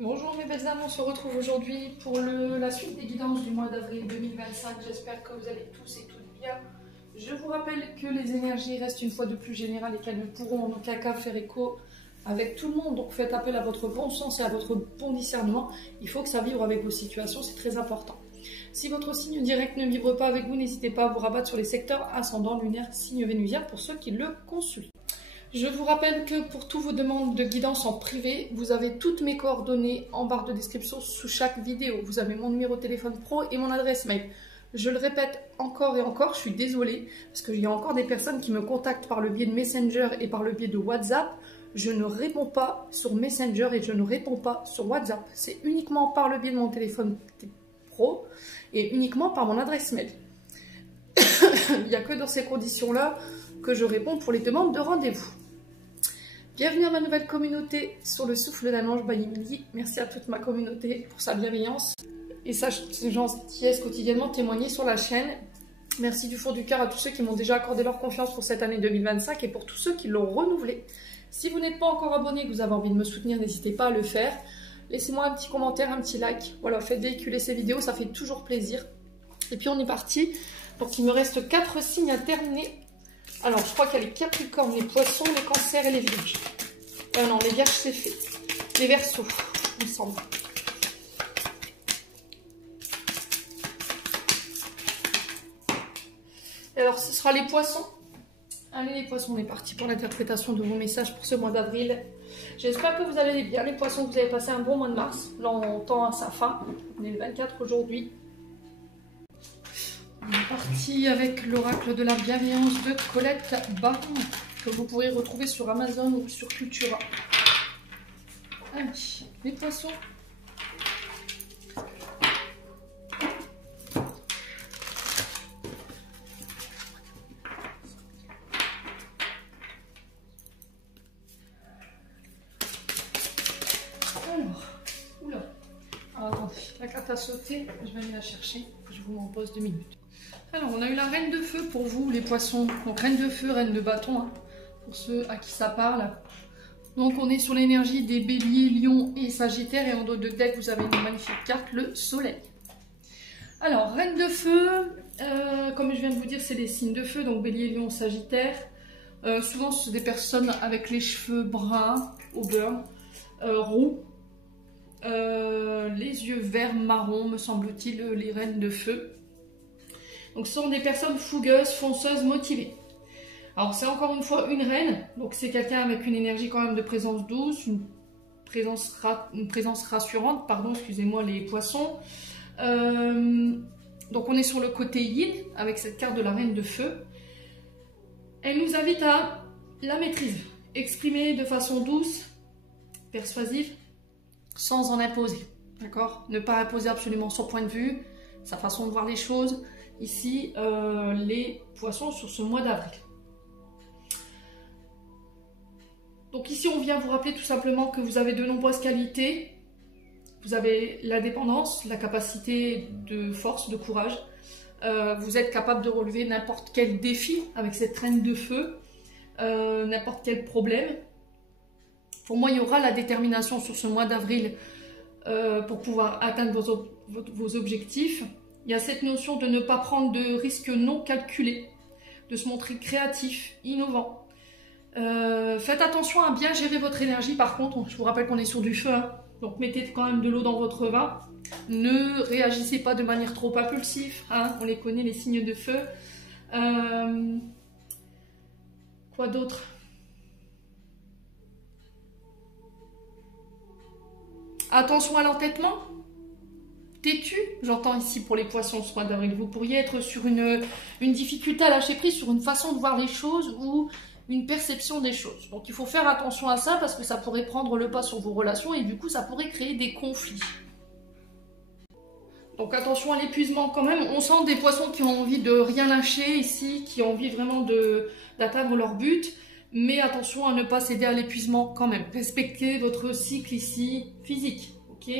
Bonjour mes belles âmes, on se retrouve aujourd'hui pour la suite des guidances du mois d'avril 2025. J'espère que vous allez tous et toutes bien. Je vous rappelle que les énergies restent une fois de plus générales et qu'elles ne pourront en aucun cas faire écho avec tout le monde. Donc faites appel à votre bon sens et à votre bon discernement. Il faut que ça vibre avec vos situations, c'est très important. Si votre signe direct ne vibre pas avec vous, n'hésitez pas à vous rabattre sur les secteurs ascendant, lunaire, signe vénusien pour ceux qui le consultent. Je vous rappelle que pour toutes vos demandes de guidance en privé, vous avez toutes mes coordonnées en barre de description sous chaque vidéo. Vous avez mon numéro de téléphone pro et mon adresse mail. Je le répète encore et encore, je suis désolée, parce qu'il y a encore des personnes qui me contactent par le biais de Messenger et par le biais de WhatsApp. Je ne réponds pas sur Messenger et je ne réponds pas sur WhatsApp. C'est uniquement par le biais de mon téléphone pro et uniquement par mon adresse mail. Il n'y a que dans ces conditions-là que je réponds pour les demandes de rendez-vous. Bienvenue à ma nouvelle communauté sur le souffle d'un ange by Emily. Merci à toute ma communauté pour sa bienveillance et sa gentillesse quotidiennement témoignée sur la chaîne. Merci du fond du cœur à tous ceux qui m'ont déjà accordé leur confiance pour cette année 2025 et pour tous ceux qui l'ont renouvelée. Si vous n'êtes pas encore abonné et que vous avez envie de me soutenir, n'hésitez pas à le faire. Laissez-moi un petit commentaire, un petit like. Voilà, faites véhiculer ces vidéos, ça fait toujours plaisir. Et puis on est parti. Donc il me reste 4 signes à terminer. Alors, je crois qu'il y a les Capricornes, les Poissons, les Cancers et les Vierges. Non, les Vierges, c'est fait. Les Verseaux, il me semble. Et alors, ce sera les Poissons. Allez, les Poissons, on est parti pour l'interprétation de vos messages pour ce mois d'avril. J'espère que vous allez bien, les Poissons, que vous avez passé un bon mois de mars. Là, on tend à sa fin. On est le 24 aujourd'hui. On est parti avec l'oracle de la bienveillance de Colette Baron, que vous pourrez retrouver sur Amazon ou sur Cultura. Allez, les poissons. Alors, oula. Alors, attendez, la carte a sauté, je vais aller la chercher, je vous m'en pose 2 minutes. Alors, on a eu la reine de feu pour vous, les poissons. Donc, reine de feu, reine de bâton, hein, pour ceux à qui ça parle. Donc, on est sur l'énergie des béliers, lions et sagittaires. Et en dos de deck, vous avez une magnifique carte, le soleil. Alors, reine de feu, comme je viens de vous dire, c'est des signes de feu. Donc, bélier, lion, sagittaire. Souvent, ce sont des personnes avec les cheveux bruns, au beurre, roux. Les yeux verts marron, me semble-t-il, les reines de feu. Donc ce sont des personnes fougueuses, fonceuses, motivées. Alors c'est encore une fois une reine, donc c'est quelqu'un avec une énergie quand même de présence douce, une présence rassurante, pardon, excusez-moi les poissons. Donc on est sur le côté yin avec cette carte de la reine de feu. Elle nous invite à la maîtrise, exprimer de façon douce, persuasive, sans en imposer, d'accord? Ne pas imposer absolument son point de vue, sa façon de voir les choses. Ici, les poissons sur ce mois d'avril. Donc ici, on vient vous rappeler tout simplement que vous avez de nombreuses qualités. Vous avez l'indépendance, la capacité de force, de courage. Vous êtes capable de relever n'importe quel défi avec cette reine de feu, n'importe quel problème. Pour moi, il y aura la détermination sur ce mois d'avril pour pouvoir atteindre vos objectifs. Il y a cette notion de ne pas prendre de risques non calculés, de se montrer créatif, innovant. Faites attention à bien gérer votre énergie par contre, je vous rappelle qu'on est sur du feu, hein, donc mettez quand même de l'eau dans votre vin. Ne réagissez pas de manière trop impulsive, hein, on les connaît les signes de feu. Quoi d'autre? Attention à l'entêtement. Têtu, j'entends ici pour les poissons ce mois d'avril. Vous pourriez être sur une difficulté à lâcher prise, sur une façon de voir les choses ou une perception des choses. Donc il faut faire attention à ça parce que ça pourrait prendre le pas sur vos relations et du coup ça pourrait créer des conflits. Donc attention à l'épuisement quand même. On sent des poissons qui ont envie de rien lâcher ici, qui ont envie vraiment d'atteindre leur but. Mais attention à ne pas céder à l'épuisement quand même. Respectez votre cycle ici physique, ok ?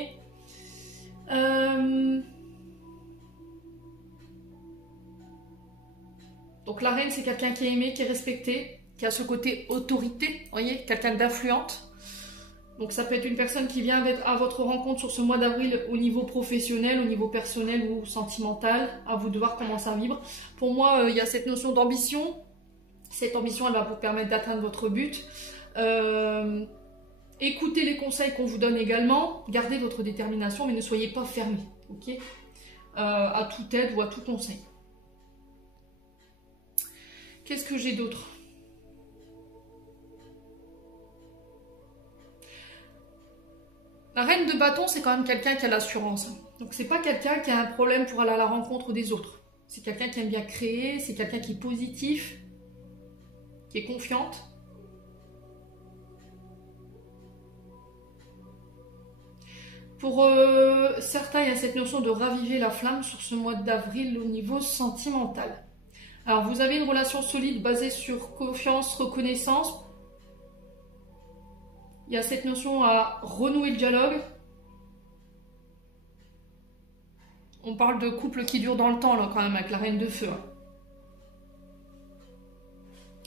Donc la reine, c'est quelqu'un qui est aimé, qui est respecté, qui a ce côté autorité, vous voyez, quelqu'un d'influente. Donc ça peut être une personne qui vient à votre rencontre sur ce mois d'avril au niveau professionnel, au niveau personnel ou sentimental. À vous de voir comment ça vibre. Pour moi, il y a cette notion d'ambition. Cette ambition, elle va vous permettre d'atteindre votre but. Écoutez les conseils qu'on vous donne également. Gardez votre détermination, mais ne soyez pas fermé, ok, à toute aide ou à tout conseil. Qu'est-ce que j'ai d'autre? La reine de bâton, c'est quand même quelqu'un qui a l'assurance. Donc c'est pas quelqu'un qui a un problème pour aller à la rencontre des autres. C'est quelqu'un qui aime bien créer, c'est quelqu'un qui est positif, qui est confiante. Pour certains, il y a cette notion de raviver la flamme sur ce mois d'avril au niveau sentimental. Alors vous avez une relation solide basée sur confiance, reconnaissance. Il y a cette notion à renouer le dialogue. On parle de couple qui dure dans le temps, là, quand même, avec la reine de feu.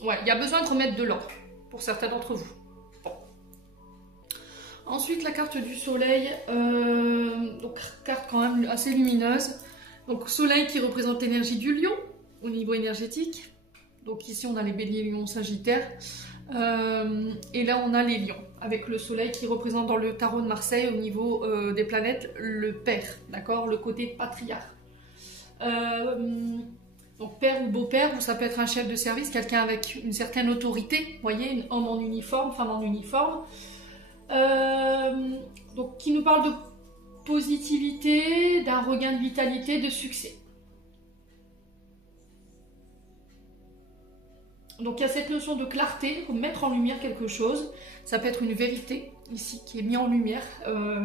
Ouais, il y a besoin de remettre de l'ordre, pour certains d'entre vous. Bon. Ensuite, la carte du soleil. Donc, carte quand même assez lumineuse. Donc, soleil qui représente l'énergie du lion, au niveau énergétique. Donc, ici, on a les béliers, lions, sagittaires. Et là, on a les lions, avec le soleil qui représente dans le tarot de Marseille, au niveau des planètes, le père, d'accord, le côté patriarche. Donc père ou beau-père, ou ça peut être un chef de service, quelqu'un avec une certaine autorité, vous voyez, un homme en uniforme, femme en uniforme. Donc qui nous parle de positivité, d'un regain de vitalité, de succès. Donc il y a cette notion de clarté, de mettre en lumière quelque chose. Ça peut être une vérité, ici, qui est mise en lumière,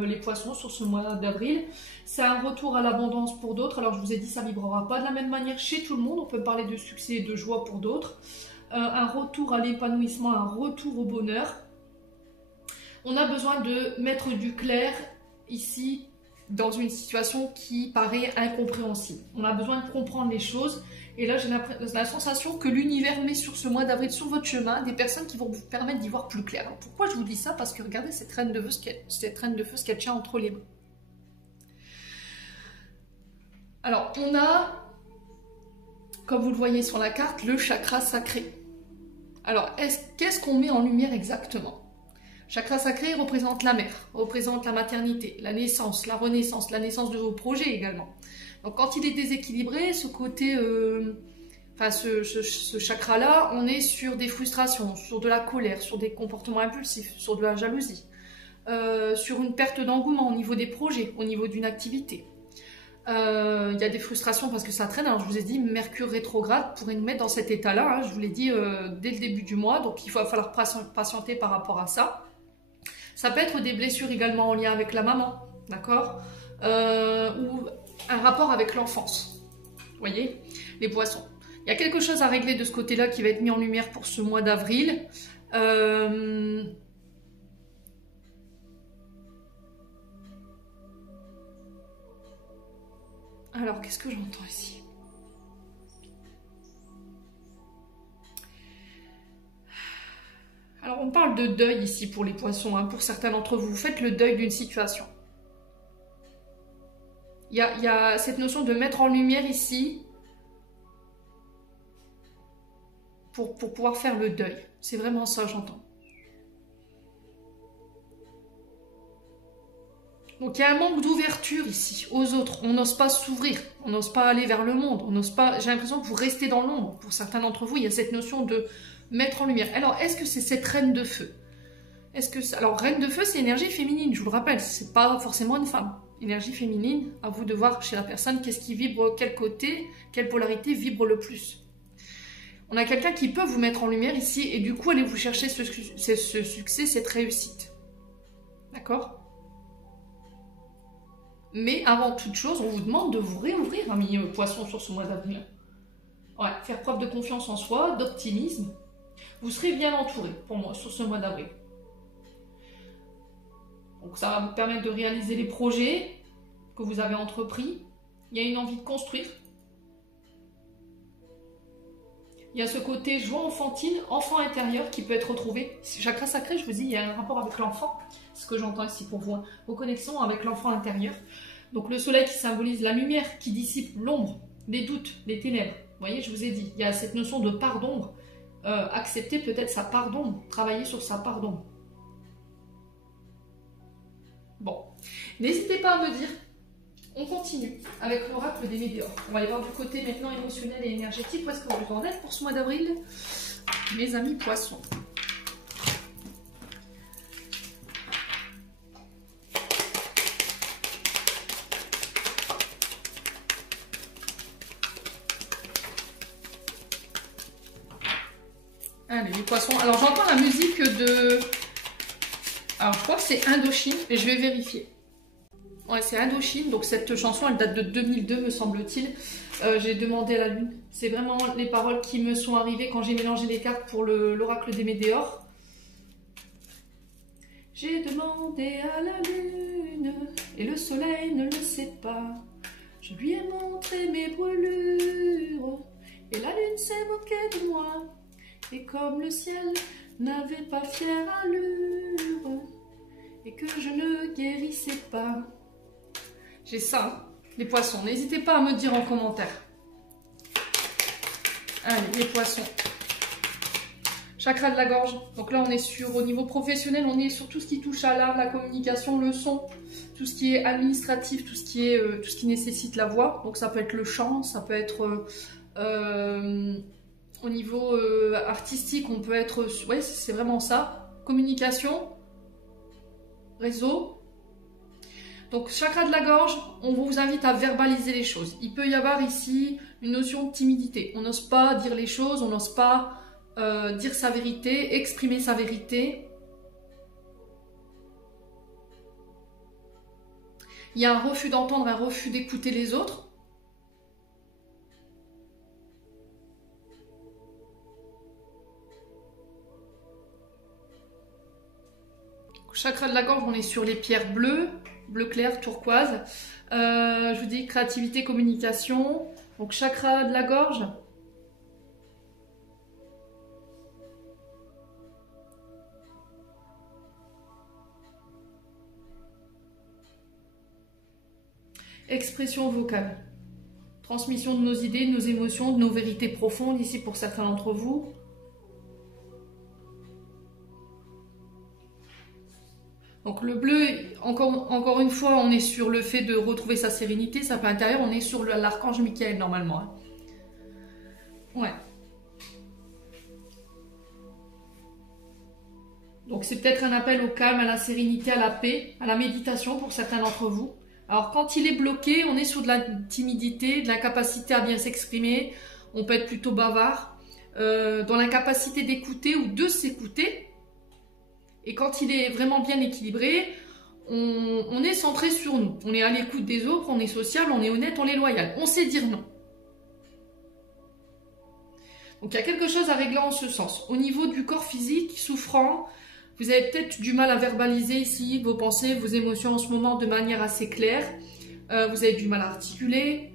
les poissons, sur ce mois d'avril. C'est un retour à l'abondance pour d'autres. Alors je vous ai dit, ça ne vibrera pas de la même manière chez tout le monde. On peut parler de succès et de joie pour d'autres. Un retour à l'épanouissement, un retour au bonheur. On a besoin de mettre du clair, ici, dans une situation qui paraît incompréhensible. On a besoin de comprendre les choses. Et là, j'ai la sensation que l'univers met sur ce mois d'avril, sur votre chemin, des personnes qui vont vous permettre d'y voir plus clair. Alors, pourquoi je vous dis ça? Parce que regardez cette reine de feu, ce qu'elle tient entre les mains. Alors, on a, comme vous le voyez sur la carte, le chakra sacré. Alors, qu'est-ce qu'on met en lumière exactement? Chakra sacré représente la mère, représente la maternité, la naissance, la renaissance, la naissance de vos projets également. Donc quand il est déséquilibré, ce côté, ce chakra-là, on est sur des frustrations, sur de la colère, sur des comportements impulsifs, sur de la jalousie, sur une perte d'engouement au niveau des projets, au niveau d'une activité. Il y a des frustrations parce que ça traîne. Alors je vous ai dit, Mercure rétrograde pourrait nous mettre dans cet état-là, hein, je vous l'ai dit dès le début du mois, donc il va falloir patienter par rapport à ça. Ça peut être des blessures également en lien avec la maman, d'accord, ou un rapport avec l'enfance. Vous voyez, les poissons. Il y a quelque chose à régler de ce côté-là qui va être mis en lumière pour ce mois d'avril. Alors, qu'est-ce que j'entends ici? Alors, on parle de deuil ici pour les poissons. Hein. Pour certains d'entre vous, vous faites le deuil d'une situation. Il y a cette notion de mettre en lumière ici pour pouvoir faire le deuil. C'est vraiment ça, j'entends. Donc il y a un manque d'ouverture ici aux autres. On n'ose pas s'ouvrir, on n'ose pas aller vers le monde, on n'ose pas. J'ai l'impression que vous restez dans l'ombre. Pour certains d'entre vous, il y a cette notion de mettre en lumière. Alors, est-ce que c'est cette reine de feu? Alors, reine de feu, c'est énergie féminine, je vous le rappelle, c'est pas forcément une femme. Énergie féminine, à vous de voir chez la personne qu'est-ce qui vibre, quel côté, quelle polarité vibre le plus. On a quelqu'un qui peut vous mettre en lumière ici et du coup, allez vous chercher ce succès, cette réussite. D'accord? Mais avant toute chose, on vous demande de vous réouvrir, amis poissons, sur ce mois d'avril. Ouais, faire preuve de confiance en soi, d'optimisme. Vous serez bien entouré, pour moi, sur ce mois d'avril. Donc ça va vous permettre de réaliser les projets que vous avez entrepris. Il y a une envie de construire. Il y a ce côté joie enfantine, enfant intérieur qui peut être retrouvé. Chakra sacré, je vous dis, il y a un rapport avec l'enfant. C'est ce que j'entends ici pour vous. Vos connexions avec l'enfant intérieur. Donc le soleil qui symbolise la lumière, qui dissipe l'ombre, les doutes, les ténèbres. Vous voyez, je vous ai dit, il y a cette notion de part d'ombre. Accepter peut-être sa part d'ombre, travailler sur sa part d'ombre. Bon, n'hésitez pas à me dire. On continue avec l'oracle des météores. On va aller voir du côté maintenant émotionnel et énergétique. Où est-ce que vous en êtes pour ce mois d'avril, mes amis poissons? Allez, les poissons. Alors, j'entends la musique de... Alors, je crois que c'est Indochine et je vais vérifier. Ouais, c'est Indochine, donc cette chanson, elle date de 2002, me semble-t-il. J'ai demandé à la lune. C'est vraiment les paroles qui me sont arrivées quand j'ai mélangé les cartes pour l'oracle des météores. J'ai demandé à la lune, et le soleil ne le sait pas. Je lui ai montré mes brûlures, et la lune s'est moquée de moi. Et comme le ciel n'avait pas fière allure, et que je ne guérissais pas. J'ai ça, hein, les poissons. N'hésitez pas à me dire en commentaire. Allez, les poissons. Chakra de la gorge. Donc là, on est sur, au niveau professionnel, on est sur tout ce qui touche à l'art, la communication, le son, tout ce qui est administratif, tout ce qui nécessite la voix. Donc ça peut être le chant, ça peut être au niveau artistique, on peut être... Ouais, c'est vraiment ça. Communication, réseau. Donc, chakra de la gorge, on vous invite à verbaliser les choses. Il peut y avoir ici une notion de timidité. On n'ose pas dire les choses, on n'ose pas dire sa vérité, exprimer sa vérité. Il y a un refus d'entendre, un refus d'écouter les autres. Chakra de la gorge, on est sur les pierres bleues. Bleu clair, turquoise. Je vous dis créativité, communication. Donc chakra de la gorge. Expression vocale. Transmission de nos idées, de nos émotions, de nos vérités profondes ici pour certains d'entre vous. Donc le bleu, encore une fois, on est sur le fait de retrouver sa sérénité, sa paix intérieure, on est sur l'archange Michael normalement. Hein. Ouais. Donc c'est peut-être un appel au calme, à la sérénité, à la paix, à la méditation pour certains d'entre vous. Alors quand il est bloqué, on est sur de la timidité, de l'incapacité à bien s'exprimer, on peut être plutôt bavard, dans l'incapacité d'écouter ou de s'écouter. Et quand il est vraiment bien équilibré, on est centré sur nous. On est à l'écoute des autres, on est sociable, on est honnête, on est loyal. On sait dire non. Donc il y a quelque chose à régler en ce sens. Au niveau du corps physique, souffrant, vous avez peut-être du mal à verbaliser ici vos pensées, vos émotions en ce moment de manière assez claire. Vous avez du mal à articuler,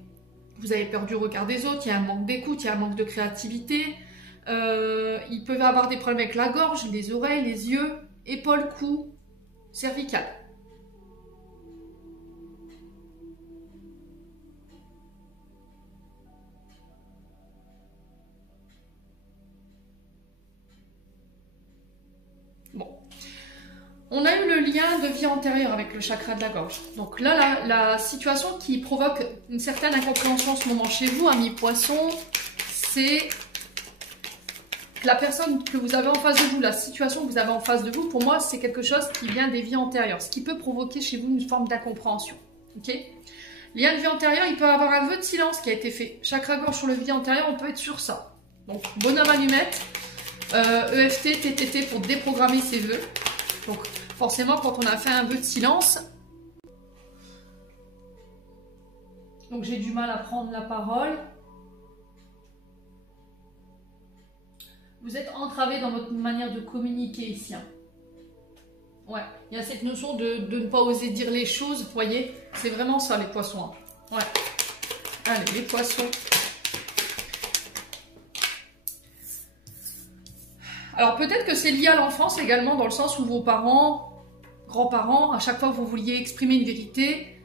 vous avez peur du regard des autres, il y a un manque d'écoute, il y a un manque de créativité. Il peut y avoir des problèmes avec la gorge, les oreilles, les yeux, épaules, cou, cervical. Bon. On a eu le lien de vie antérieure avec le chakra de la gorge. Donc là, la situation qui provoque une certaine incompréhension en ce moment chez vous, amis poissons, c'est la personne que vous avez en face de vous, la situation que vous avez en face de vous, pour moi, c'est quelque chose qui vient des vies antérieures, ce qui peut provoquer chez vous une forme d'incompréhension. Ok ? Lien de vie antérieure, il peut y avoir un vœu de silence qui a été fait. Chakra gorge sur le vie antérieure, on peut être sur ça. Donc, bonhomme allumette, EFT, TTT pour déprogrammer ses vœux. Donc, forcément, quand on a fait un vœu de silence, donc j'ai du mal à prendre la parole. Vous êtes entravé dans votre manière de communiquer ici. Hein. Ouais, il y a cette notion de ne pas oser dire les choses, vous voyez. C'est vraiment ça, les poissons. Hein. Ouais. Allez, les poissons. Alors peut-être que c'est lié à l'enfance également, dans le sens où vos parents, grands-parents, à chaque fois que vous vouliez exprimer une vérité,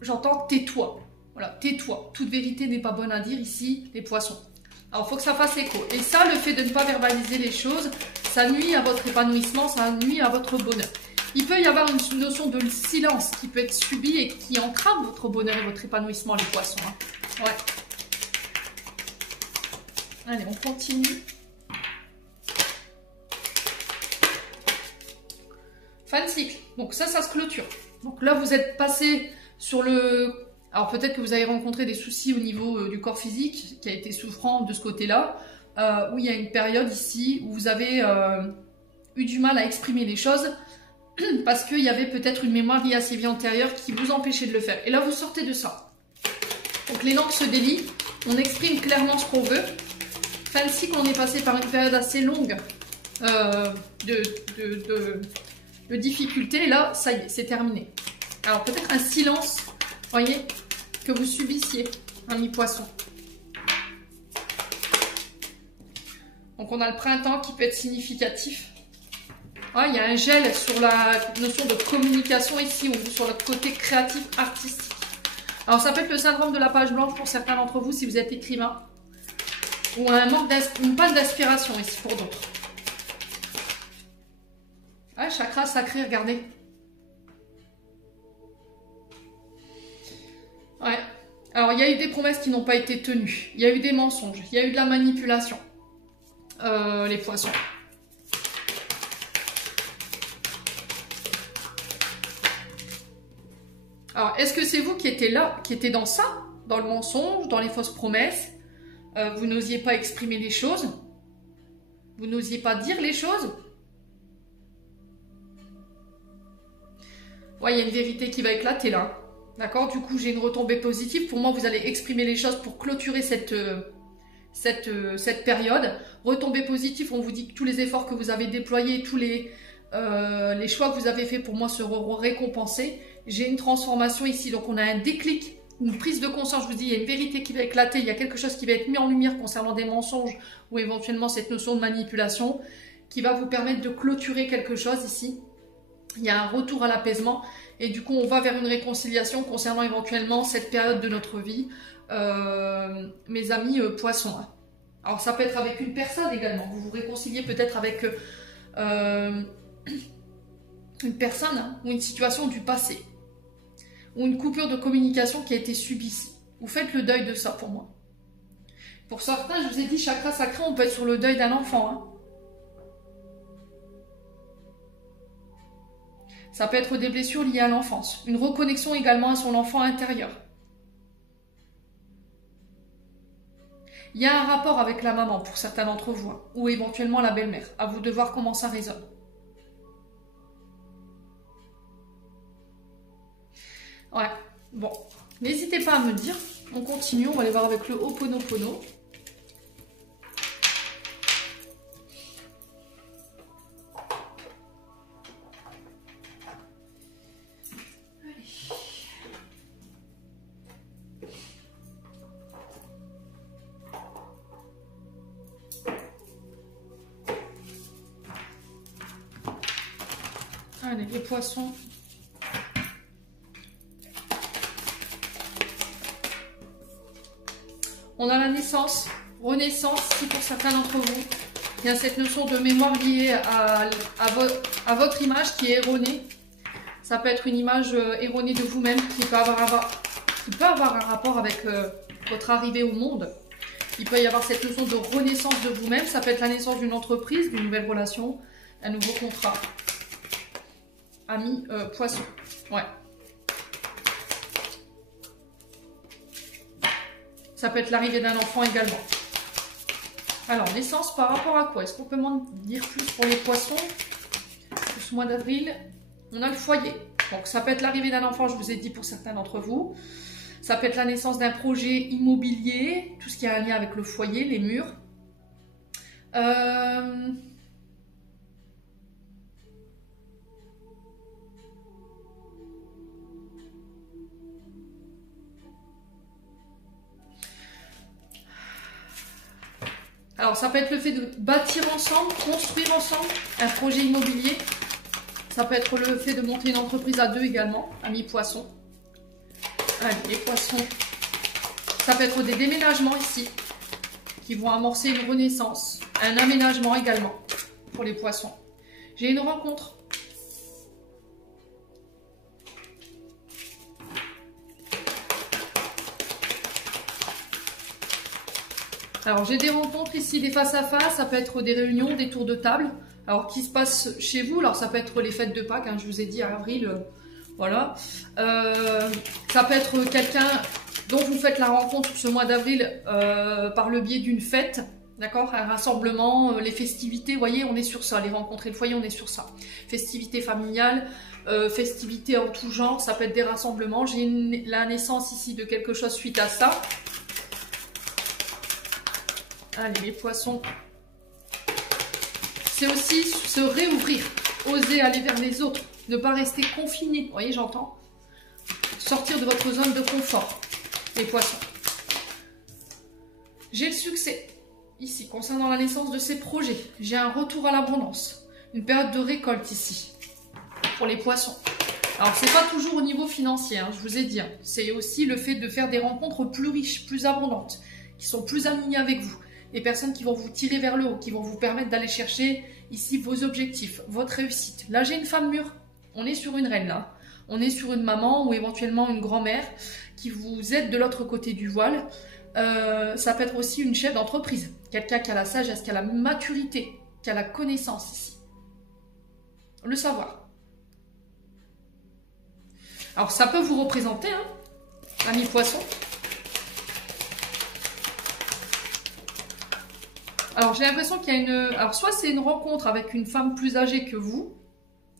j'entends tais-toi. Voilà, tais-toi. Toute vérité n'est pas bonne à dire ici, les poissons. Alors il faut que ça fasse écho. Et ça, le fait de ne pas verbaliser les choses, ça nuit à votre épanouissement, ça nuit à votre bonheur. Il peut y avoir une notion de silence qui peut être subie et qui entrave votre bonheur et votre épanouissement, les poissons. Hein. Ouais. Allez, on continue. Fin de cycle. Donc ça se clôture. Donc là, vous êtes passé sur le... Alors peut-être que vous avez rencontré des soucis au niveau du corps physique, qui a été souffrant de ce côté-là, où il y a une période ici où vous avez eu du mal à exprimer les choses, parce qu'il y avait peut-être une mémoire liée à ces vies antérieures qui vous empêchait de le faire. Et là, vous sortez de ça. Donc les langues se délient, on exprime clairement ce qu'on veut. Fin de cycle, on est passé par une période assez longue de difficultés. Et là, ça y est, c'est terminé. Alors peut-être un silence, voyez, que vous subissiez, ami poisson. Donc on a le printemps qui peut être significatif. Il y a un gel sur la notion de communication ici, ou sur le côté créatif, artistique. Alors ça peut être le syndrome de la page blanche pour certains d'entre vous si vous êtes écrivain. Ou une panne d'inspiration ici pour d'autres. Chakra sacré, regardez. Ouais. Alors il y a eu des promesses qui n'ont pas été tenues. Il y a eu des mensonges. Il y a eu de la manipulation. Les poissons. Alors, est-ce que c'est vous qui étiez là, qui étiez dans ça, dans le mensonge, dans les fausses promesses? Vous n'osiez pas exprimer les choses? Vous n'osiez pas dire les choses? Ouais, il y a une vérité qui va éclater là. D'accord? Du coup, j'ai une retombée positive. Pour moi, vous allez exprimer les choses pour clôturer cette période. Retombée positive, on vous dit que tous les efforts que vous avez déployés, tous les choix que vous avez faits pour moi seront récompensés. J'ai une transformation ici, donc on a un déclic, une prise de conscience. Je vous dis, il y a une vérité qui va éclater, il y a quelque chose qui va être mis en lumière concernant des mensonges ou éventuellement cette notion de manipulation qui va vous permettre de clôturer quelque chose ici. Il y a un retour à l'apaisement et du coup on va vers une réconciliation concernant éventuellement cette période de notre vie, mes amis poissons. Alors ça peut être avec une personne également, vous vous réconciliez peut-être avec une personne ou une situation du passé ou une coupure de communication qui a été subie ici. Vous faites le deuil de ça pour moi. Pour certains, je vous ai dit chakra sacré, on peut être sur le deuil d'un enfant. Hein. Ça peut être des blessures liées à l'enfance. Une reconnexion également à son enfant intérieur. Il y a un rapport avec la maman pour certains d'entre vous, hein, ou éventuellement la belle-mère. À vous de voir comment ça résonne. Ouais, bon. N'hésitez pas à me dire. On continue, on va aller voir avec le Ho'oponopono. Allez, les poissons. On a la naissance, renaissance, si pour certains d'entre vous, il y a cette notion de mémoire liée à votre image qui est erronée. Ça peut être une image erronée de vous-même qui peut avoir un rapport avec votre arrivée au monde. Il peut y avoir cette notion de renaissance de vous-même. Ça peut être la naissance d'une entreprise, d'une nouvelle relation, un nouveau contrat. Ami poisson. Ouais. Ça peut être l'arrivée d'un enfant également. Alors, naissance par rapport à quoi? Est-ce qu'on peut m'en dire plus pour les poissons? Ce mois d'avril, on a le foyer. Donc, ça peut être l'arrivée d'un enfant, je vous ai dit pour certains d'entre vous. Ça peut être la naissance d'un projet immobilier, tout ce qui a un lien avec le foyer, les murs. Alors, Alors, ça peut être le fait de bâtir ensemble, construire ensemble un projet immobilier. Ça peut être le fait de monter une entreprise à deux également, amis poissons. Allez, les poissons. Ça peut être des déménagements ici, qui vont amorcer une renaissance. Un aménagement également, pour les poissons. J'ai une rencontre. Alors, j'ai des rencontres ici, des face à face, ça peut être des réunions, des tours de table. Alors, qui se passe chez vous, alors ça peut être les fêtes de Pâques, hein, je vous ai dit à avril, voilà. Ça peut être quelqu'un dont vous faites la rencontre ce mois d'avril par le biais d'une fête, d'accord, un rassemblement, les festivités, vous voyez, on est sur ça, les rencontres et le foyer, on est sur ça. Festivités familiales, festivités en tout genre, ça peut être des rassemblements. J'ai la naissance ici de quelque chose suite à ça. Allez, les poissons. C'est aussi se réouvrir, oser aller vers les autres, ne pas rester confiné. Vous voyez, j'entends. Sortir de votre zone de confort, les poissons. J'ai le succès, ici, concernant la naissance de ces projets. J'ai un retour à l'abondance, une période de récolte ici, pour les poissons. Alors, c'est pas toujours au niveau financier, hein, je vous ai dit. Hein. C'est aussi le fait de faire des rencontres plus riches, plus abondantes, qui sont plus alignées avec vous. Des personnes qui vont vous tirer vers le haut, qui vont vous permettre d'aller chercher ici vos objectifs, votre réussite. Là, j'ai une femme mûre. On est sur une reine, là. On est sur une maman ou éventuellement une grand-mère qui vous aide de l'autre côté du voile. Ça peut être aussi une chef d'entreprise. Quelqu'un qui a la sagesse, qui a la maturité, qui a la connaissance ici. Le savoir. Alors, ça peut vous représenter, hein, amis poissons. Alors, j'ai l'impression qu'il y a une... Alors, soit c'est une rencontre avec une femme plus âgée que vous,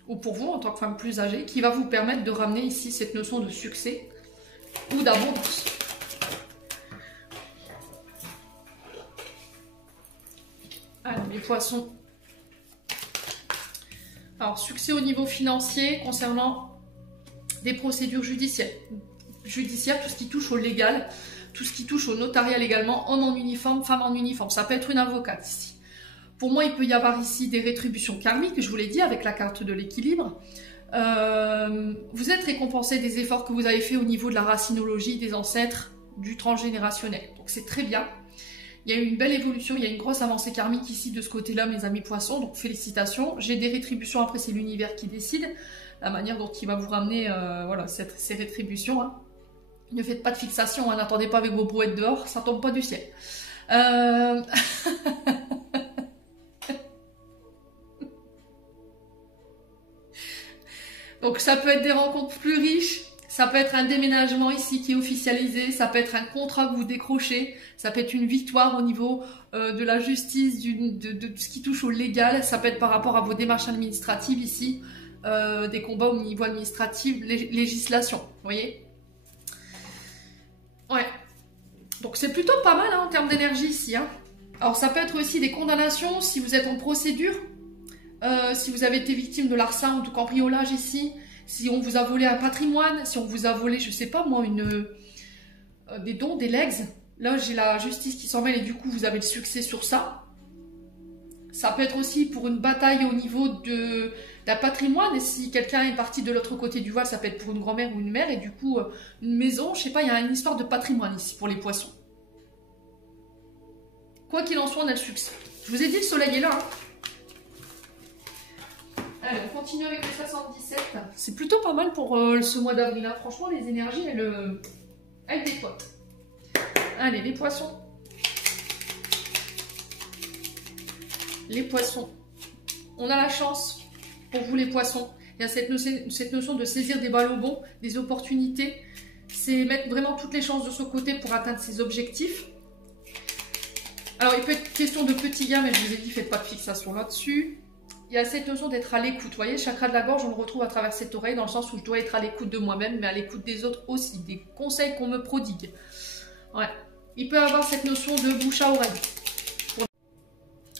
ou pour vous, en tant que femme plus âgée, qui va vous permettre de ramener ici cette notion de succès ou d'abondance. Allez, les poissons. Alors, succès au niveau financier concernant des procédures judiciaires. Judiciaires, tout ce qui touche au légal, tout ce qui touche au notarial également, homme en uniforme, femme en uniforme. Ça peut être une avocate ici. Pour moi, il peut y avoir ici des rétributions karmiques, je vous l'ai dit, avec la carte de l'équilibre. Vous êtes récompensé des efforts que vous avez fait au niveau de la racinologie, des ancêtres, du transgénérationnel. Donc c'est très bien. Il y a eu une belle évolution, il y a une grosse avancée karmique ici de ce côté-là, mes amis poissons, donc félicitations. J'ai des rétributions, après c'est l'univers qui décide, la manière dont il va vous ramener voilà, ces rétributions. Hein. Ne faites pas de fixation, hein, n'attendez pas avec vos brouettes dehors, ça tombe pas du ciel. Donc ça peut être des rencontres plus riches, ça peut être un déménagement ici qui est officialisé, ça peut être un contrat que vous décrochez, ça peut être une victoire au niveau de la justice, de ce qui touche au légal, ça peut être par rapport à vos démarches administratives ici, des combats au niveau administratif, législation, vous voyez. Ouais, donc c'est plutôt pas mal hein, en termes d'énergie ici. Hein. Alors ça peut être aussi des condamnations si vous êtes en procédure, si vous avez été victime de larcin ou de cambriolage ici, si on vous a volé un patrimoine, si on vous a volé, je sais pas moi, des dons, des legs. Là j'ai la justice qui s'en mêle et du coup vous avez le succès sur ça. Ça peut être aussi pour une bataille au niveau d'un patrimoine, et si quelqu'un est parti de l'autre côté du voile, ça peut être pour une grand-mère ou une mère, et du coup, une maison, je sais pas, il y a une histoire de patrimoine ici pour les poissons. Quoi qu'il en soit, on a le succès. Je vous ai dit, le soleil est là. Hein. Allez, on continue avec le 77. C'est plutôt pas mal pour ce mois d'avril. Hein. Franchement, les énergies, elles dépotent. Allez, les poissons. Les poissons. On a la chance, pour vous les poissons. Il y a cette notion de saisir des balles au bond, des opportunités. C'est mettre vraiment toutes les chances de son côté pour atteindre ses objectifs. Alors, il peut être question de petits gains, mais je vous ai dit, faites pas de fixation là-dessus. Il y a cette notion d'être à l'écoute. Vous voyez, le chakra de la gorge, on le retrouve à travers cette oreille, dans le sens où je dois être à l'écoute de moi-même, mais à l'écoute des autres aussi, des conseils qu'on me prodigue. Ouais. Il peut y avoir cette notion de bouche à oreille.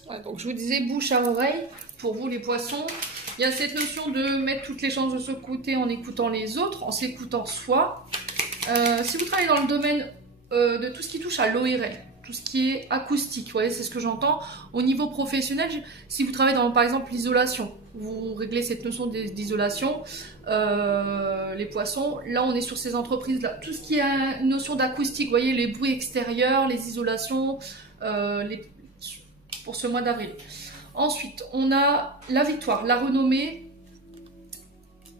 Ouais, donc je vous disais bouche à oreille, pour vous les poissons. Il y a cette notion de mettre toutes les chances de ce côté en écoutant les autres, en s'écoutant soi. Si vous travaillez dans le domaine de tout ce qui touche à l'ORL, tout ce qui est acoustique. Vous voyez, c'est ce que j'entends. Au niveau professionnel, si vous travaillez dans, par exemple, l'isolation, vous réglez cette notion d'isolation, les poissons. Là, on est sur ces entreprises-là. Tout ce qui est une notion d'acoustique, vous voyez, les bruits extérieurs, les isolations, pour ce mois d'avril. Ensuite, on a la victoire, la renommée.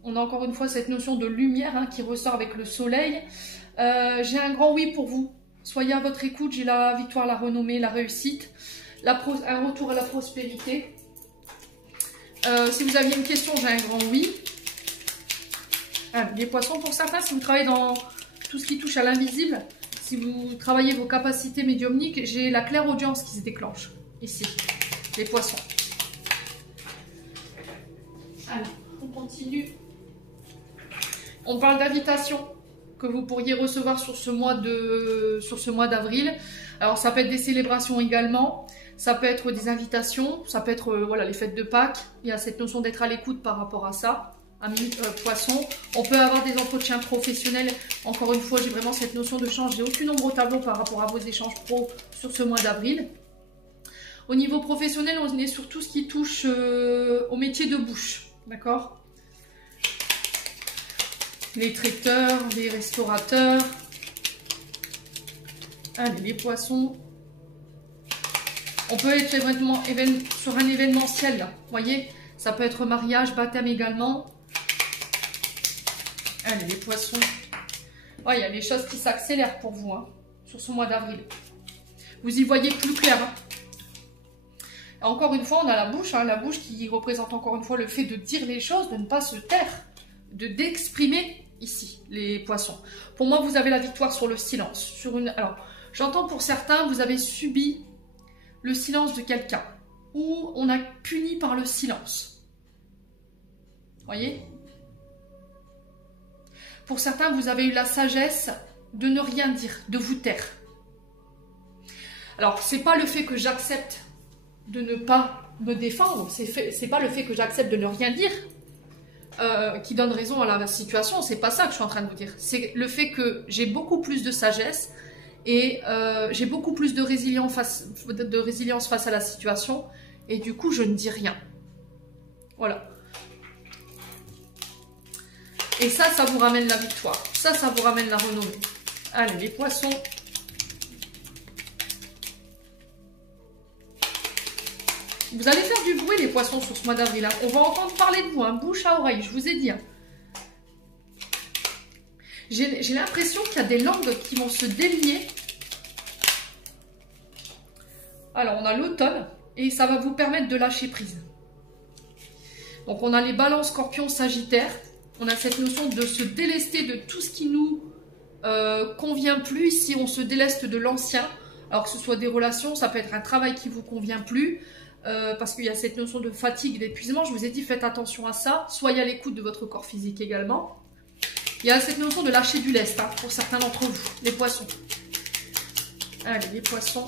On a encore une fois cette notion de lumière hein, qui ressort avec le soleil. J'ai un grand oui pour vous. Soyez à votre écoute. J'ai la victoire, la renommée, la réussite, un retour à la prospérité. Si vous aviez une question, j'ai un grand oui. Les poissons, pour certains, si vous travaillez dans tout ce qui touche à l'invisible, si vous travaillez vos capacités médiumniques, j'ai la clairaudience qui se déclenche ici. Les poissons. Allez, on continue. On parle d'invitation que vous pourriez recevoir sur ce mois d'avril. Alors ça peut être des célébrations également, ça peut être des invitations, ça peut être voilà, les fêtes de Pâques. Il y a cette notion d'être à l'écoute par rapport à ça. Amis poissons, on peut avoir des entretiens professionnels. Encore une fois, j'ai vraiment cette notion de change. J'ai aucun nombre au tableau par rapport à vos échanges pro sur ce mois d'avril. Au niveau professionnel, on est sur tout ce qui touche au métier de bouche. D'accord ? Les traiteurs, les restaurateurs. Allez, les poissons. On peut être sur un événementiel, là. Vous voyez, ça peut être mariage, baptême également. Allez, les poissons. Oh, il y a des choses qui s'accélèrent pour vous, hein, sur ce mois d'avril. Vous y voyez plus clair. Hein. Encore une fois, on a la bouche qui représente encore une fois le fait de dire les choses, de ne pas se taire, d'exprimer ici les poissons. Pour moi, vous avez la victoire sur le silence. Alors, j'entends pour certains, vous avez subi le silence de quelqu'un ou on a puni par le silence. Voyez? Pour certains, vous avez eu la sagesse de ne rien dire, de vous taire. Alors, c'est pas le fait que j'accepte de ne pas me défendre, c'est pas le fait que j'accepte de ne rien dire qui donne raison à la situation, c'est pas ça que je suis en train de vous dire. C'est le fait que j'ai beaucoup plus de sagesse et j'ai beaucoup plus de résilience face à la situation et du coup je ne dis rien. Voilà. Et ça vous ramène la victoire. Ça vous ramène la renommée. Allez, les poissons. Vous allez faire du bruit, les poissons, sur ce mois d'avril. Hein. On va entendre parler de vous, hein, bouche à oreille, je vous ai dit. Hein. J'ai l'impression qu'il y a des langues qui vont se délier. Alors, on a l'automne et ça va vous permettre de lâcher prise. Donc, on a les balances, scorpions, sagittaires. On a cette notion de se délester de tout ce qui nous convient plus. Ici, on se déleste de l'ancien. Alors que ce soit des relations, ça peut être un travail qui ne vous convient plus. Parce qu'il y a cette notion de fatigue, d'épuisement. Je vous ai dit, faites attention à ça. Soyez à l'écoute de votre corps physique également. Il y a cette notion de lâcher du lest hein, pour certains d'entre vous, les poissons. Allez, les poissons.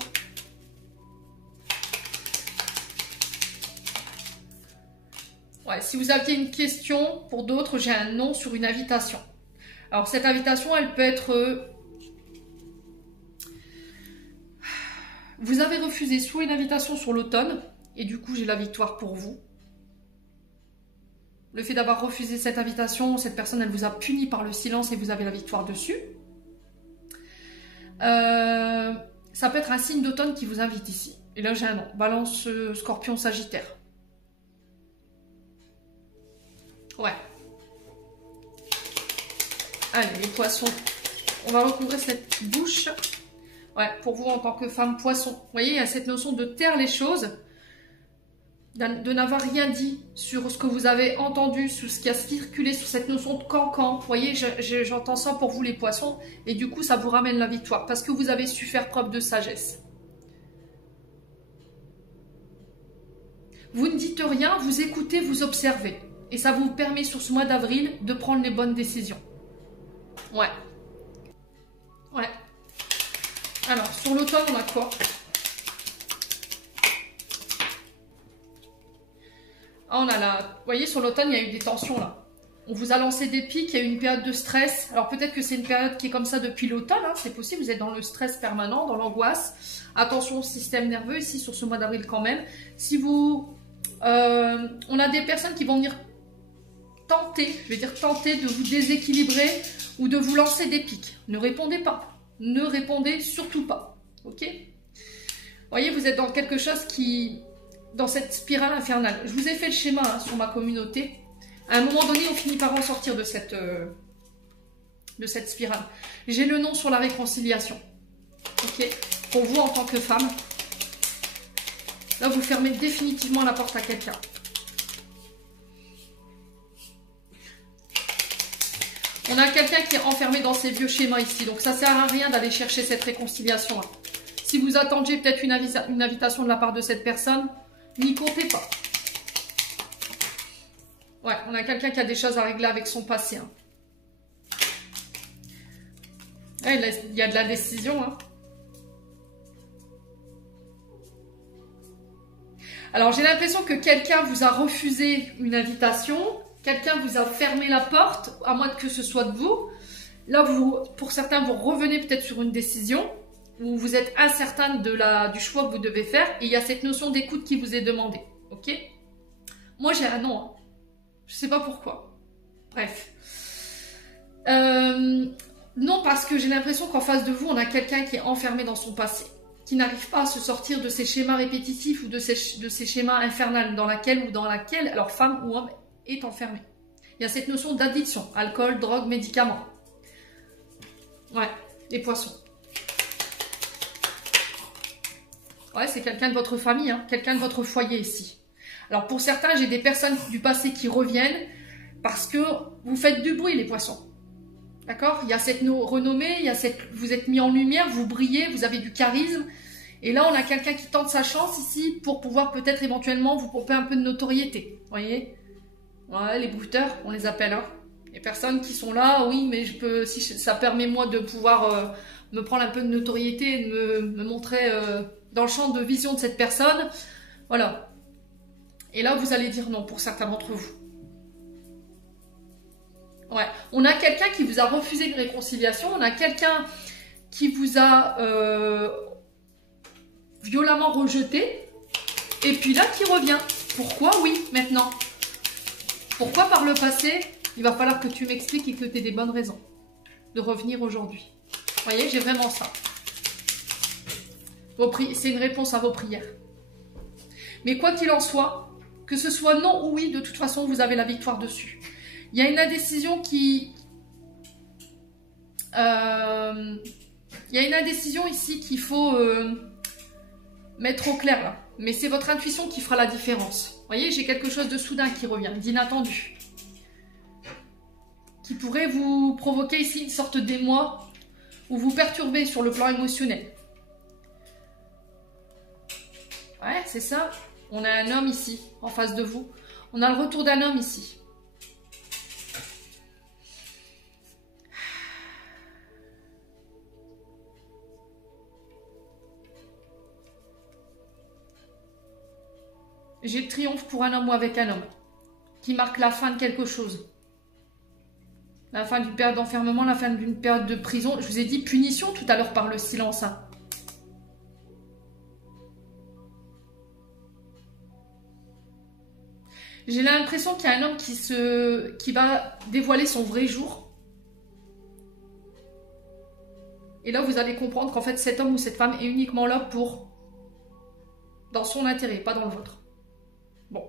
Ouais, si vous aviez une question, pour d'autres, j'ai un non sur une invitation. Alors, cette invitation, elle peut être... Vous avez refusé soit une invitation sur l'automne, et du coup, j'ai la victoire pour vous. Le fait d'avoir refusé cette invitation, cette personne, elle vous a puni par le silence et vous avez la victoire dessus. Ça peut être un signe d'automne qui vous invite ici. Et là, j'ai un nom. Balance, scorpion, sagittaire. Ouais. Allez, les poissons. On va recouvrir cette bouche. Ouais, pour vous en tant que femme poisson. Vous voyez, il y a cette notion de taire les choses. De n'avoir rien dit sur ce que vous avez entendu, sur ce qui a circulé, sur cette notion de cancan. Vous voyez, j'entends ça pour vous les poissons. Et du coup, ça vous ramène la victoire. Parce que vous avez su faire preuve de sagesse. Vous ne dites rien, vous écoutez, vous observez. Et ça vous permet sur ce mois d'avril de prendre les bonnes décisions. Ouais. Ouais. Alors, sur l'automne, on a quoi ? Ah, on a la... Vous voyez, sur l'automne, il y a eu des tensions, là. On vous a lancé des pics, il y a eu une période de stress. Alors peut-être que c'est une période qui est comme ça depuis l'automne, hein, c'est possible, vous êtes dans le stress permanent, dans l'angoisse. Attention au système nerveux ici sur ce mois d'avril quand même. Si vous... on a des personnes qui vont venir tenter, je vais dire tenter de vous déséquilibrer ou de vous lancer des pics. Ne répondez pas. Ne répondez surtout pas. Ok? Vous voyez, vous êtes dans quelque chose qui... dans cette spirale infernale. Je vous ai fait le schéma hein, sur ma communauté. À un moment donné, on finit par en sortir de cette spirale. J'ai le nom sur la réconciliation. Ok? Pour vous en tant que femme. Là, vous fermez définitivement la porte à quelqu'un. On a quelqu'un qui est enfermé dans ses vieux schémas ici. Donc, ça ne sert à rien d'aller chercher cette réconciliation. Hein. Si vous attendiez peut-être une invitation de la part de cette personne, n'y comptez pas. Ouais, on a quelqu'un qui a des choses à régler avec son passé. Hein. Ouais, il y a de la décision. Hein. Alors, j'ai l'impression que quelqu'un vous a refusé une invitation. Quelqu'un vous a fermé la porte, à moins que ce soit de vous. Là, pour certains, vous revenez peut-être sur une décision où vous êtes incertain du choix que vous devez faire. Et il y a cette notion d'écoute qui vous est demandée. Ok? Moi, j'ai un non. Hein. Je ne sais pas pourquoi. Bref. Non, parce que j'ai l'impression qu'en face de vous, on a quelqu'un qui est enfermé dans son passé. Qui n'arrive pas à se sortir de ces schémas répétitifs ou de ces schémas infernales dans laquelle, alors femme ou homme, est enfermé. Il y a cette notion d'addiction. Alcool, drogue, médicaments. Ouais, les poissons. Ouais, c'est quelqu'un de votre famille, hein, quelqu'un de votre foyer ici. Alors pour certains, j'ai des personnes du passé qui reviennent parce que vous faites du bruit, les poissons. D'accord? Il y a cette renommée, vous êtes mis en lumière, vous brillez, vous avez du charisme. Et là, on a quelqu'un qui tente sa chance ici pour pouvoir peut-être éventuellement vous pomper un peu de notoriété. Vous voyez? Ouais, les brouteurs, on les appelle. Hein. Les personnes qui sont là, oui, mais si ça permet moi de pouvoir me prendre un peu de notoriété et de me montrer dans le champ de vision de cette personne. Voilà. Et là, vous allez dire non pour certains d'entre vous. Ouais. On a quelqu'un qui vous a refusé une réconciliation. On a quelqu'un qui vous a violemment rejeté. Et puis là, qui revient. Pourquoi oui, maintenant? Pourquoi par le passé? Il va falloir que tu m'expliques et que tu aies des bonnes raisons de revenir aujourd'hui. Vous voyez, j'ai vraiment ça. C'est une réponse à vos prières. Mais quoi qu'il en soit, que ce soit non ou oui, de toute façon, vous avez la victoire dessus. Il y a une indécision qui... il y a une indécision ici qu'il faut mettre au clair là. Mais c'est votre intuition qui fera la différence. Vous voyez, j'ai quelque chose de soudain qui revient, d'inattendu. Qui pourrait vous provoquer ici une sorte d'émoi ou vous perturber sur le plan émotionnel. Ouais, c'est ça. On a un homme ici, en face de vous. On a le retour d'un homme ici. J'ai le triomphe pour un homme ou avec un homme. Qui marque la fin de quelque chose. La fin d'une période d'enfermement, la fin d'une période de prison. Je vous ai dit punition tout à l'heure par le silence. Hein. J'ai l'impression qu'il y a un homme qui va dévoiler son vrai jour. Et là, vous allez comprendre qu'en fait, cet homme ou cette femme est uniquement là dans son intérêt, pas dans le vôtre. Bon.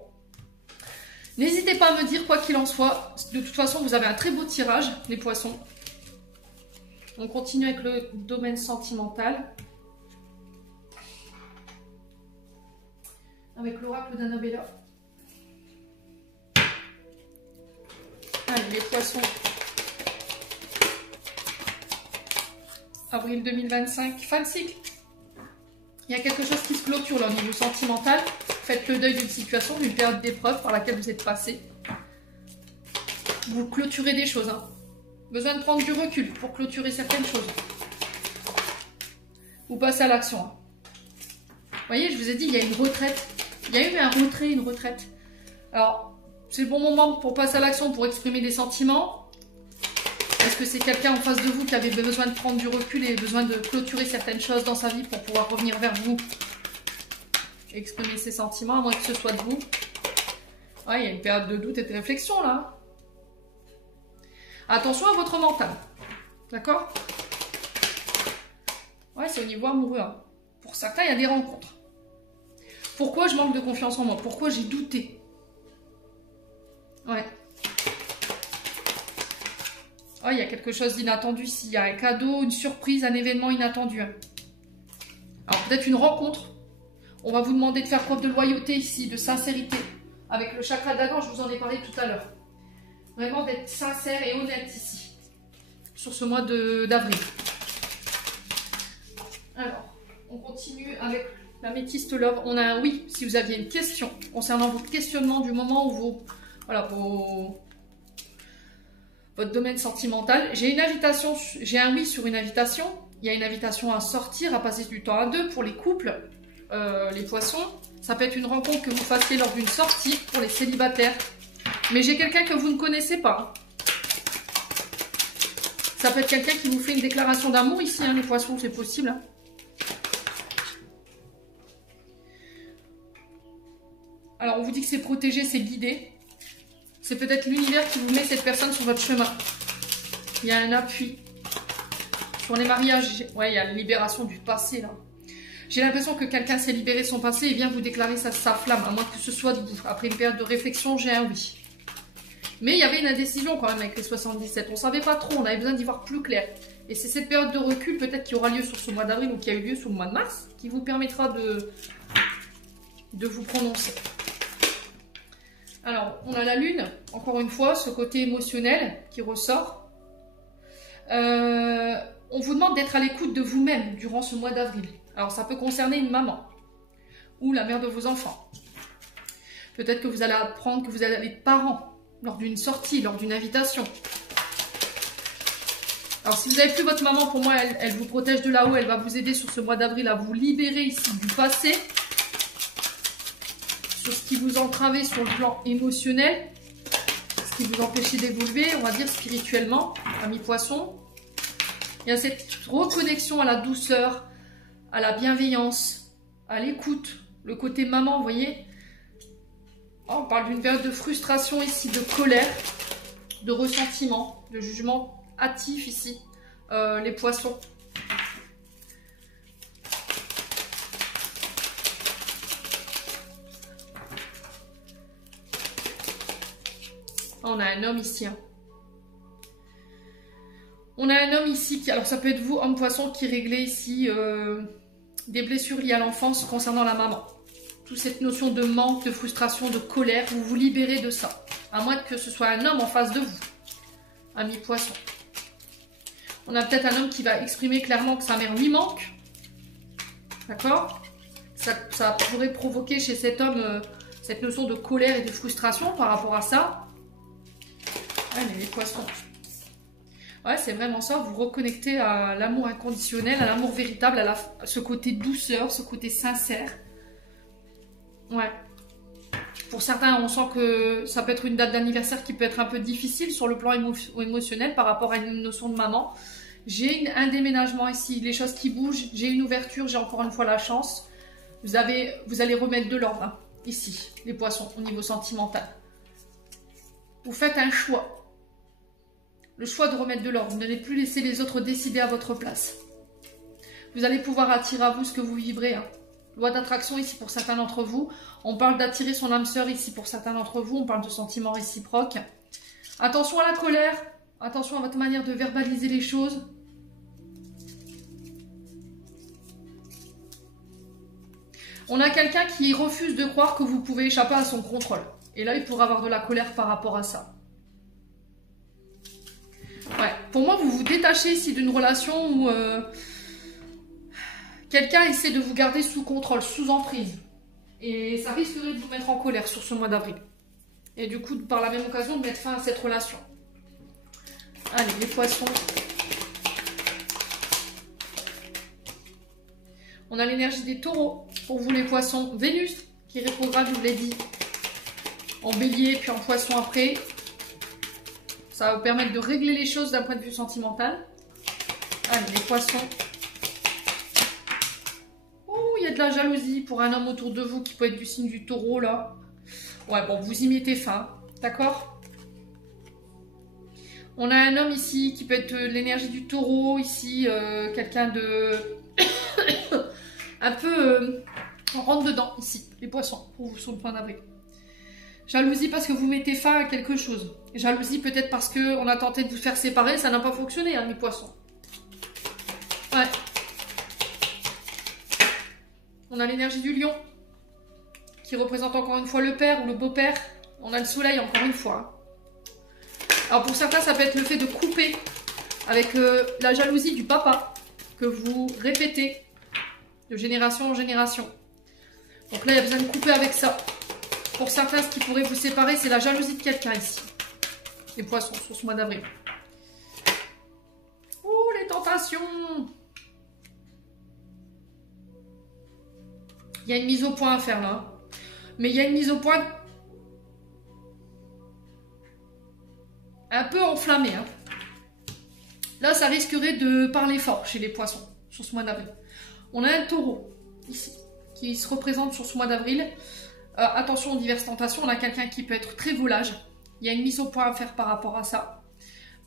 N'hésitez pas à me dire quoi qu'il en soit. De toute façon, vous avez un très beau tirage, les poissons. On continue avec le domaine sentimental. Avec l'oracle d'Annabella. Allez, les poissons. Avril 2025, fin de cycle. Il y a quelque chose qui se clôture là au niveau sentimental. Faites le deuil d'une situation, d'une période d'épreuve par laquelle vous êtes passé. Vous clôturez des choses. Hein. Besoin de prendre du recul pour clôturer certaines choses. Vous passez à l'action. Hein. Vous voyez, je vous ai dit, il y a une retraite. Il y a eu un retrait, une retraite. Alors, C'est le bon moment pour passer à l'action, pour exprimer des sentiments. Est-ce que c'est quelqu'un en face de vous qui avait besoin de prendre du recul et besoin de clôturer certaines choses dans sa vie pour pouvoir revenir vers vous et exprimer ses sentiments, à moins que ce soit de vous? Ouais, il y a une période de doute et de réflexion là. Attention à votre mental. D'accord? Ouais, c'est au niveau amoureux. Hein. Pour certains, il y a des rencontres. Pourquoi je manque de confiance en moi? Pourquoi j'ai douté? Ouais. Ouais, il y a quelque chose d'inattendu ici. Il y a un cadeau, une surprise, un événement inattendu. Hein. Alors, peut-être une rencontre. On va vous demander de faire preuve de loyauté ici, de sincérité. Avec le chakra d'Agan, je vous en ai parlé tout à l'heure. Vraiment d'être sincère et honnête ici. Sur ce mois d'avril. Alors, on continue avec la Métiste Love. On a un oui, si vous aviez une question concernant votre questionnement du moment où votre domaine sentimental. J'ai une invitation, j'ai un oui sur une invitation. Il y a une invitation à sortir, à passer du temps à deux pour les couples, les poissons. Ça peut être une rencontre que vous fassiez lors d'une sortie pour les célibataires. Mais j'ai quelqu'un que vous ne connaissez pas. Ça peut être quelqu'un qui vous fait une déclaration d'amour ici, hein, les poissons, c'est possible. Hein. Alors, on vous dit que c'est protégé, c'est guidé. C'est peut-être l'univers qui vous met cette personne sur votre chemin. Il y a un appui. Sur les mariages, ouais, il y a la libération du passé, là. J'ai l'impression que quelqu'un s'est libéré de son passé et vient vous déclarer sa flamme, à moins que ce soit de vous. Après une période de réflexion, j'ai un oui. Mais il y avait une indécision quand même avec les 77. On ne savait pas trop, on avait besoin d'y voir plus clair. Et c'est cette période de recul, peut-être qui aura lieu sur ce mois d'avril ou qui a eu lieu sur le mois de mars, qui vous permettra de vous prononcer. Alors, on a la lune, encore une fois, ce côté émotionnel qui ressort. On vous demande d'être à l'écoute de vous-même durant ce mois d'avril. Alors, ça peut concerner une maman ou la mère de vos enfants. Peut-être que vous allez apprendre que vous allez être parent lors d'une sortie, lors d'une invitation. Alors, si vous n'avez plus votre maman, pour moi, elle vous protège de là-haut. Elle va vous aider sur ce mois d'avril à vous libérer ici du passé. Sur ce qui vous entravait sur le plan émotionnel. Ce qui vous empêchait d'évoluer, on va dire, spirituellement, ami poisson. Il y a cette reconnexion à la douceur, à la bienveillance, à l'écoute. Le côté maman, vous voyez. On parle d'une période de frustration ici, de colère, de ressentiment, de jugement hâtif ici, les poissons. On a un homme ici. Hein. On a un homme ici, alors ça peut être vous, homme poisson, qui réglait ici des blessures liées à l'enfance concernant la maman. Toute cette notion de manque, de frustration, de colère, vous vous libérez de ça. À moins que ce soit un homme en face de vous, ami poisson. On a peut-être un homme qui va exprimer clairement que sa mère lui manque. D'accord? Ça pourrait provoquer chez cet homme cette notion de colère et de frustration par rapport à ça. Ouais, mais les poissons. Ouais, c'est vraiment ça, vous reconnectez à l'amour inconditionnel, à l'amour véritable, à ce côté douceur, ce côté sincère. Ouais. Pour certains, on sent que ça peut être une date d'anniversaire qui peut être un peu difficile sur le plan émotionnel par rapport à une notion de maman. J'ai un déménagement ici, les choses qui bougent, j'ai une ouverture, j'ai encore une fois la chance. Vous allez remettre de l'ordre, hein, ici, les poissons, au niveau sentimental. Vous faites un choix. Le choix de remettre de l'ordre. Vous n'allez plus laisser les autres décider à votre place. Vous allez pouvoir attirer à vous ce que vous vibrez. Hein. Loi d'attraction ici pour certains d'entre vous. On parle d'attirer son âme sœur ici pour certains d'entre vous. On parle de sentiments réciproques. Attention à la colère. Attention à votre manière de verbaliser les choses. On a quelqu'un qui refuse de croire que vous pouvez échapper à son contrôle. Et là, il pourrait avoir de la colère par rapport à ça. Ouais. Pour moi, vous vous détachez ici d'une relation où quelqu'un essaie de vous garder sous contrôle, sous emprise. Et ça risquerait de vous mettre en colère sur ce mois d'avril. Et du coup, par la même occasion, de mettre fin à cette relation. Allez, les poissons. On a l'énergie des taureaux. Pour vous, les poissons, Vénus, qui rétrograde, je vous l'ai dit. en bélier puis en poisson après. Ça va vous permettre de régler les choses d'un point de vue sentimental. Allez, les poissons. Oh, il y a de la jalousie pour un homme autour de vous qui peut être du signe du taureau là. Ouais, bon, vous y mettez fin, d'accord? On a un homme ici qui peut être l'énergie du taureau, ici, quelqu'un de... un peu... on rentre dedans, ici, les poissons, pour vous sur le point d'avril. Jalousie parce que vous mettez fin à quelque chose. Jalousie peut-être parce qu'on a tenté de vous faire séparer, ça n'a pas fonctionné, hein, mes poissons. Ouais. On a l'énergie du lion, qui représente encore une fois le père ou le beau-père. On a le soleil encore une fois. Alors pour certains, ça peut être le fait de couper avec la jalousie du papa que vous répétez de génération en génération. Donc là, il y a besoin de couper avec ça. Pour certains, ce qui pourrait vous séparer, c'est la jalousie de quelqu'un ici. Les poissons sur ce mois d'avril. Oh, les tentations! Il y a une mise au point à faire là. Mais il y a une mise au point un peu enflammée. Hein. Là, ça risquerait de parler fort chez les poissons sur ce mois d'avril. On a un taureau ici qui se représente sur ce mois d'avril. Attention aux diverses tentations. On a quelqu'un qui peut être très volage. Il y a une mise au point à faire par rapport à ça.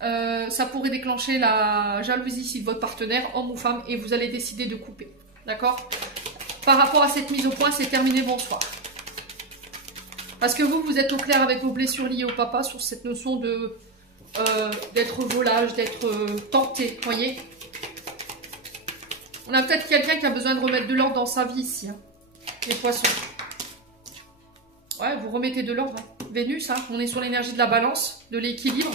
Ça pourrait déclencher la jalousie ici de votre partenaire, homme ou femme, et vous allez décider de couper. D'accord? Par rapport à cette mise au point, c'est terminé, bonsoir. Parce que vous êtes au clair avec vos blessures liées au papa sur cette notion de d'être volage, d'être tenté, voyez. On a peut-être quelqu'un qui a besoin de remettre de l'ordre dans sa vie ici, hein, les poissons. Ouais, vous remettez de l'ordre. Hein. Vénus, hein, on est sur l'énergie de la balance, de l'équilibre.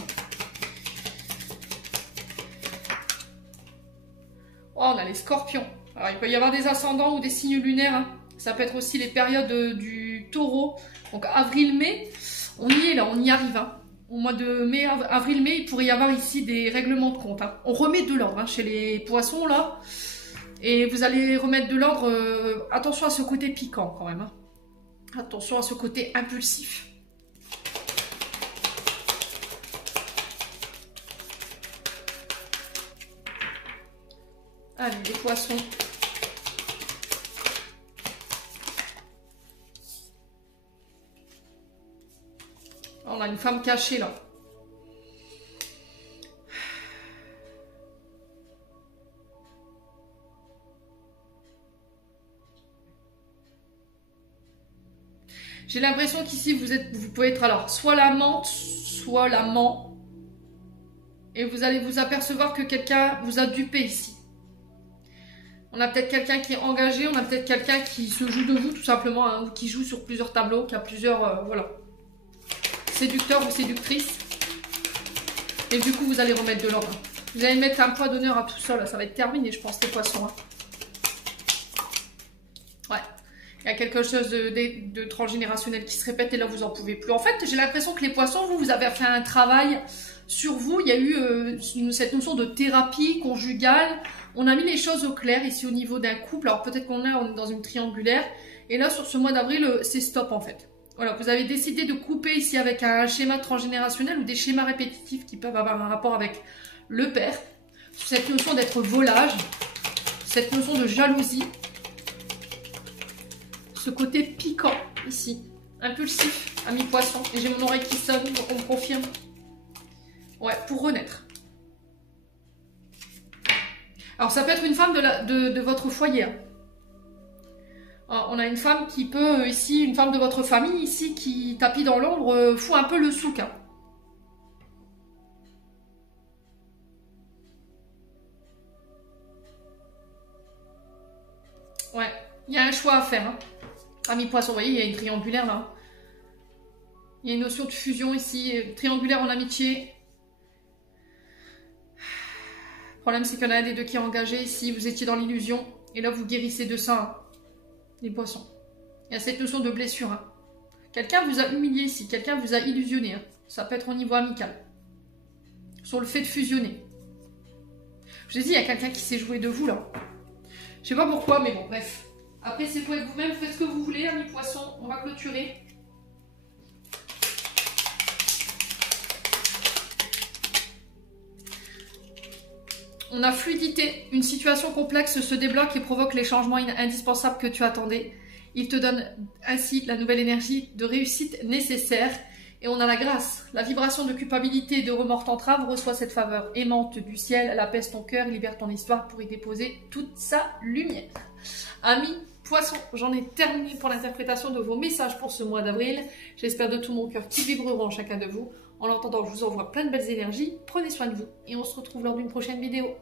Oh, on a les scorpions. Alors, il peut y avoir des ascendants ou des signes lunaires. Hein. Ça peut être aussi les périodes du taureau. Donc, avril-mai, on y est là, on y arrive. Hein. Au mois de mai, avril-mai, il pourrait y avoir ici des règlements de compte. Hein. On remet de l'ordre hein, chez les poissons, là. Et vous allez remettre de l'ordre. Attention à ce côté piquant, quand même. Hein. Attention à ce côté impulsif. Allez, les poissons. On a une femme cachée, là. J'ai l'impression qu'ici, vous pouvez être alors soit l'amante, soit l'amant. Et vous allez vous apercevoir que quelqu'un vous a dupé ici. On a peut-être quelqu'un qui est engagé, on a peut-être quelqu'un qui se joue de vous tout simplement, hein, ou qui joue sur plusieurs tableaux, qui a plusieurs, voilà, séducteurs ou séductrices. Et du coup, vous allez remettre de l'ordre. Vous allez mettre un point d'honneur à tout ça, là. Ça va être terminé, je pense, les poissons. Hein. Ouais. Il y a quelque chose de transgénérationnel qui se répète et là, vous n'en pouvez plus. En fait, j'ai l'impression que les poissons, vous avez fait un travail sur vous. Il y a eu cette notion de thérapie conjugale. On a mis les choses au clair ici au niveau d'un couple. Alors peut-être on est dans une triangulaire. Et là, sur ce mois d'avril, c'est stop en fait. Voilà, vous avez décidé de couper ici avec un schéma transgénérationnel ou des schémas répétitifs qui peuvent avoir un rapport avec le père. Cette notion d'être volage, cette notion de jalousie, ce côté piquant ici, impulsif, ami poisson. Et j'ai mon oreille qui sonne, donc on me confirme. Ouais, pour renaître. Alors ça peut être une femme de votre foyer. Hein. Alors, on a une femme qui peut, ici, une femme de votre famille, ici, qui tapis dans l'ombre, fout un peu le souk. Hein. Ouais, il y a un choix à faire. Hein. Ami poisson, vous voyez, il y a une triangulaire là. Il y a une notion de fusion ici, triangulaire en amitié. Le problème, c'est qu'il y en a un des deux qui est engagé ici. Vous étiez dans l'illusion. Et là, vous guérissez de ça, hein, les poissons. Il y a cette notion de blessure. Hein. Quelqu'un vous a humilié ici. Quelqu'un vous a illusionné. Hein. Ça peut être au niveau amical. Sur le fait de fusionner. Je vous ai dit, il y a quelqu'un qui s'est joué de vous, là. Je sais pas pourquoi, mais bon, bref. Après, c'est pour être vous-même. Faites ce que vous voulez, amis poissons. On va clôturer. On a fluidité, une situation complexe se débloque et provoque les changements indispensables que tu attendais. Il te donne ainsi la nouvelle énergie de réussite nécessaire. Et on a la grâce, la vibration de culpabilité et de remords t'entrave reçoit cette faveur aimante du ciel, elle apaise ton cœur, libère ton histoire pour y déposer toute sa lumière. Amis Poissons, j'en ai terminé pour l'interprétation de vos messages pour ce mois d'avril. J'espère de tout mon cœur qu'ils vibreront en chacun de vous. En l'entendant, je vous envoie plein de belles énergies. Prenez soin de vous et on se retrouve lors d'une prochaine vidéo.